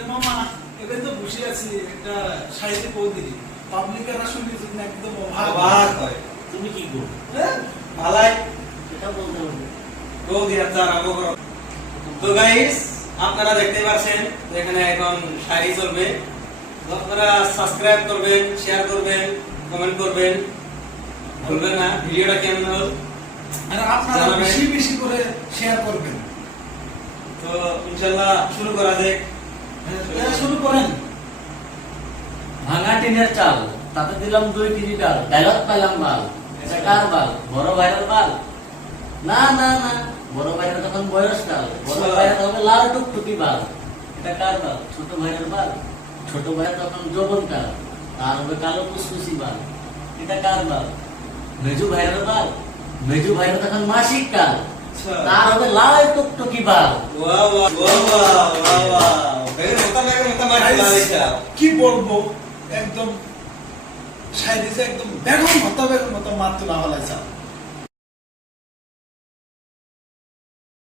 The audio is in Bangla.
মামা এবার তো বসে আছি একটা সাহিত্য কৌদিরি পাবলিকের আসলে একদম অবাক হয়। তুমি কি করো? ভালাই এটা বলতে হবে। রোগ ইয়াত্রা আরম্ভ করো। তো গাইস আপনারা দেখতে পাচ্ছেন এখানে এখন শাড়ি চলবে। আপনারা সাবস্ক্রাইব করবেন, শেয়ার করবেন, কমেন্ট করবেন, ভুলবেন না। ভিডিওটা কেমন হলো আর আপনারা বেশি বেশি করে শেয়ার করবেন। তো ইনশাআল্লাহ শুরু করা যাক। শুরু করেন। ভাঙা টিনের চাল তাতে দিলাম 2 কেজি ডাল, ডায়লগ পাইলাম বাল। এটা কার বাল? বড় ভাইয়ের বাল? না না না, বড় ভাইয়ের তখন বয়সকাল, বড় ভাইয়ের হবে লাল টুকটুকি বাল। এটা কার বাল? ছোট ভাইয়ের বাল। ছোট ভাইয়ের তখন যৌবনকাল, তার হবে কালো কুসকুসি বাল। এটা কার বাল? মেজু ভাইয়ের বাল। মেজু ভাইয়ের তখন মাসিক কাল, তার হবে লাল টুকটুকি বাল। Wow wow wow wow wow, কি বলবো, একদম সাইডে একদম বেগম মতো মাত্র না হলাইছা।